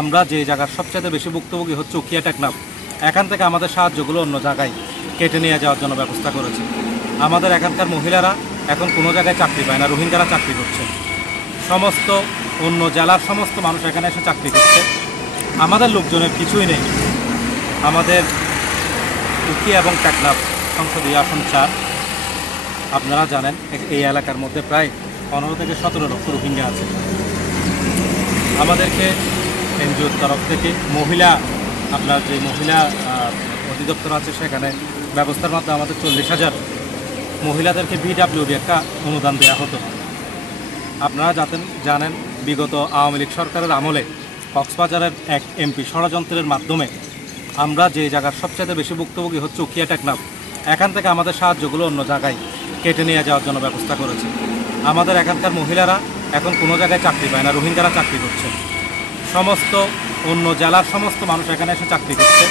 আমরা যে জায়গার সবচেয়ে বেশি ভুক্তভোগী হচ্ছে উখিয়া টেকনাফ। এখান থেকে আমাদের সাহায্যগুলো অন্য জায়গায় কেটে নিয়ে যাওয়ার জন্য ব্যবস্থা করেছে। আমাদের এখানকার মহিলারা এখন কোনো জায়গায় চাকরি পায় না, রোহিঙ্গারা চাকরি করছে। সমস্ত অন্য জেলার সমস্ত মানুষ এখানে এসে চাকরি করছে। আমাদের লোকজনের কিছুই নেই। আমাদের উখিয়া এবং টেকনাফ সংসদীয় আসন 4। আপনারা জানেন এই এলাকার মধ্যে প্রায় 15 থেকে 17 লক্ষ রোহিঙ্গা আছে। আমাদেরকে এনজিওর তরফ থেকে আপনার যে মহিলা অধিদপ্তর আছে সেখানে ব্যবস্থার মাধ্যমে আমাদের 40,000 মহিলাদেরকে বিডব্লিউডি একটা অনুদান দেওয়া হতো। আপনারা জানেন বিগত আওয়ামী লীগ সরকারের আমলে কক্সবাজারের এক এমপি ষড়যন্ত্রের মাধ্যমে আমরা যে জায়গার সবচেয়ে বেশি ভুক্তভোগী হচ্ছে উখিয়া টেকনাফ। এখান থেকে আমাদের সাহায্যগুলো অন্য জায়গায় কেটে নিয়ে যাওয়ার জন্য ব্যবস্থা করেছে। আমাদের এখানকার মহিলারা এখন কোনো জায়গায় চাকরি পায় না, রোহিঙ্গারা চাকরি করছে। সমস্ত অন্য জেলার সমস্ত মানুষ এখানে এসে চাকরি করছে।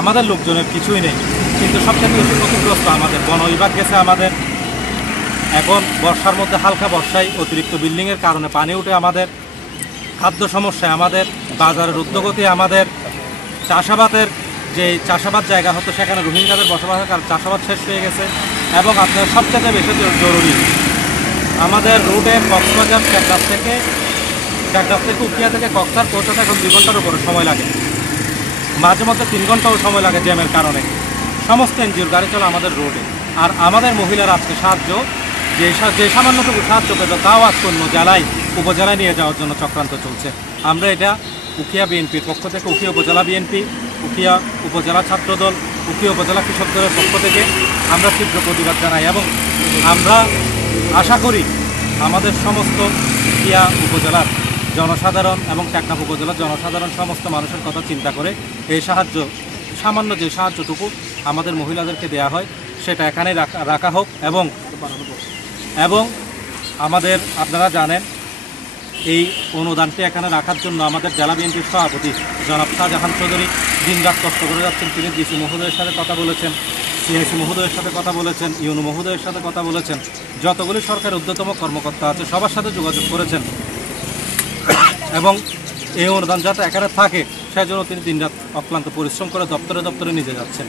আমাদের লোকজনের কিছুই নেই। কিন্তু সবচেয়ে বেশি ক্ষতিগ্রস্ত আমাদের বন বিভাগ গেছে। আমাদের এখন বর্ষার মধ্যে হালকা বর্ষায় অতিরিক্ত বিল্ডিংয়ের কারণে পানি উঠে আমাদের খাদ্য সমস্যায়, আমাদের বাজারের উদ্যোগতি, আমাদের চাষাবাদের যে চাষাবাদ জায়গা হতো সেখানে রোহিঙ্গাদের বসবাসের কারণে চাষাবাদ শেষ হয়ে গেছে। এবং আপনার সবচেয়ে বেশি জরুরি আমাদের রুটে কক্সবাজার টেকনাফ থেকে উখিয়া থেকে কক্সবাজার পৌঁছাতে এখন 2 ঘন্টার উপরে সময় লাগে। মাঝে মধ্যে 3 ঘন্টাও সময় লাগে জ্যামের কারণে। সমস্ত এনজিওর গাড়ি চলে আমাদের রোডে। আর আমাদের মহিলারা আজকে সাহায্য যে সামান্যটুকু সাহায্য পেত তাও আজকে অন্য জেলায় উপজেলায় নিয়ে যাওয়ার জন্য চক্রান্ত চলছে। আমরা এটা উখিয়া বিএনপির পক্ষ থেকে, উখিয়া উপজেলা বিএনপি, উখিয়া উপজেলা ছাত্রদল, উখিয়া উপজেলা কৃষক দলের পক্ষ থেকে আমরা তীব্র প্রতিবাদ জানাই। এবং আমরা আশা করি আমাদের সমস্ত উখিয়া উপজেলার জনসাধারণ এবং টেকনাফ উপজেলার জনসাধারণ সমস্ত মানুষের কথা চিন্তা করে এই সামান্য যে সাহায্যটুকু আমাদের মহিলাদেরকে দেয়া হয় সেটা এখানে রাখা হোক। এবং আমাদের আপনারা জানেন এই অনুদানটি এখানে রাখার জন্য আমাদের জেলা বিএনপির সভাপতি জনাব শাহজাহান চৌধুরী দিনরাত কষ্ট করে যাচ্ছেন। তিনি ডিসি মহোদয়ের সাথে কথা বলেছেন, সিআইসি মহোদয়ের সাথে কথা বলেছেন, ইউনো মহোদয়ের সাথে কথা বলেছেন, যতগুলি সরকারের ঊর্ধ্বতম কর্মকর্তা আছে সবার সাথে যোগাযোগ করেছেন। এবং এই অনুদান যাতে এখানে থাকে সেজন্য তিনি দিনরাত অক্লান্ত পরিশ্রম করে দপ্তরে নিজে যাচ্ছেন।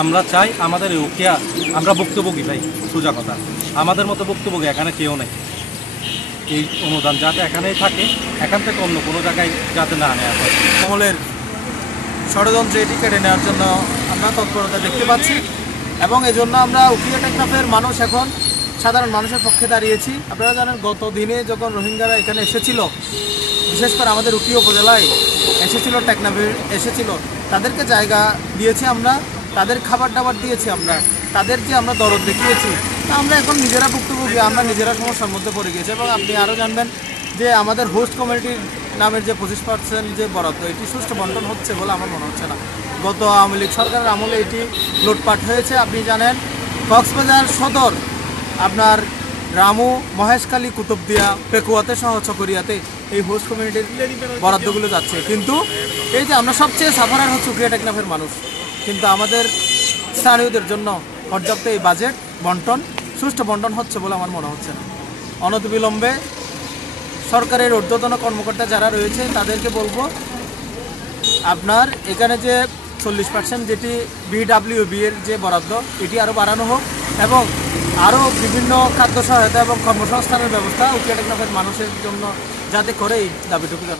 আমরা চাই আমাদের এই উখিয়া, আমরা ভুক্তভোগী ভাই, সোজা কথা, আমাদের মতো ভুক্তভোগী এখানে কেউ নেই। এই অনুদান যাতে এখানেই থাকে, এখান থেকে অন্য কোনো জায়গায় যাতে না নেওয়া হয়। কমলের ষড়যন্ত্রে এটি কেটে নেওয়ার জন্য আমরা তৎপরতা দেখতে পাচ্ছি। এবং এজন্য আমরা উখিয়া টেকনাফের মানুষ এখন সাধারণ মানুষের পক্ষে দাঁড়িয়েছি। আপনারা জানেন গত দিনে যখন রোহিঙ্গারা এখানে এসেছিল, বিশেষ করে আমাদের উখিয়া উপজেলায় এসেছিল, টেকনাফে এসেছিল, তাদেরকে জায়গা দিয়েছি আমরা, তাদের খাবার দাবার দিয়েছি আমরা, তাদের যে আমরা দরদ দেখিয়েছি। আমরা এখন নিজেরা ভুক্তভোগী, আমরা নিজেরা সমস্যার মধ্যে পড়ে গিয়েছি। এবং আপনি আরও জানবেন যে আমাদের হোস্ট কমিটির নামের যে 25% যে বরাদ্দ, এটি সুষ্ঠু বন্টন হচ্ছে বলে আমার মনে হচ্ছে না। গত আওয়ামী লীগ সরকারের আমলে এটি লুটপাট হয়েছে। আপনি জানেন কক্সবাজার সদর, আপনার রামু, মহেশখালী, কুতুবদিয়া, পেকুয়াতে সহ চকরিয়াতে এই হোস্ট কমিউনিটির বরাদ্দগুলো যাচ্ছে। কিন্তু এই যে আমরা সবচেয়ে সাফারার হচ্ছে উখিয়া টেকনাফের মানুষ, কিন্তু আমাদের স্থানীয়দের জন্য পর্যাপ্ত এই বাজেট বন্টন, সুষ্ঠু বন্টন হচ্ছে বলে আমার মনে হচ্ছে না। অনতিবিলম্বে সরকারের ঊর্ধ্বতন কর্মকর্তা যারা রয়েছে তাদেরকে বলবো, আপনার এখানে যে 40% যেটি বিডব্লিউবি এর যে বরাদ্দ, এটি আরও বাড়ানো হোক এবং আরও বিভিন্ন খাদ্য সহায়তা এবং কর্মসংস্থানের ব্যবস্থা উখিয়া টেকনাফের মানুষের জন্য যাতে করে এই দাবিটুকু জানাই।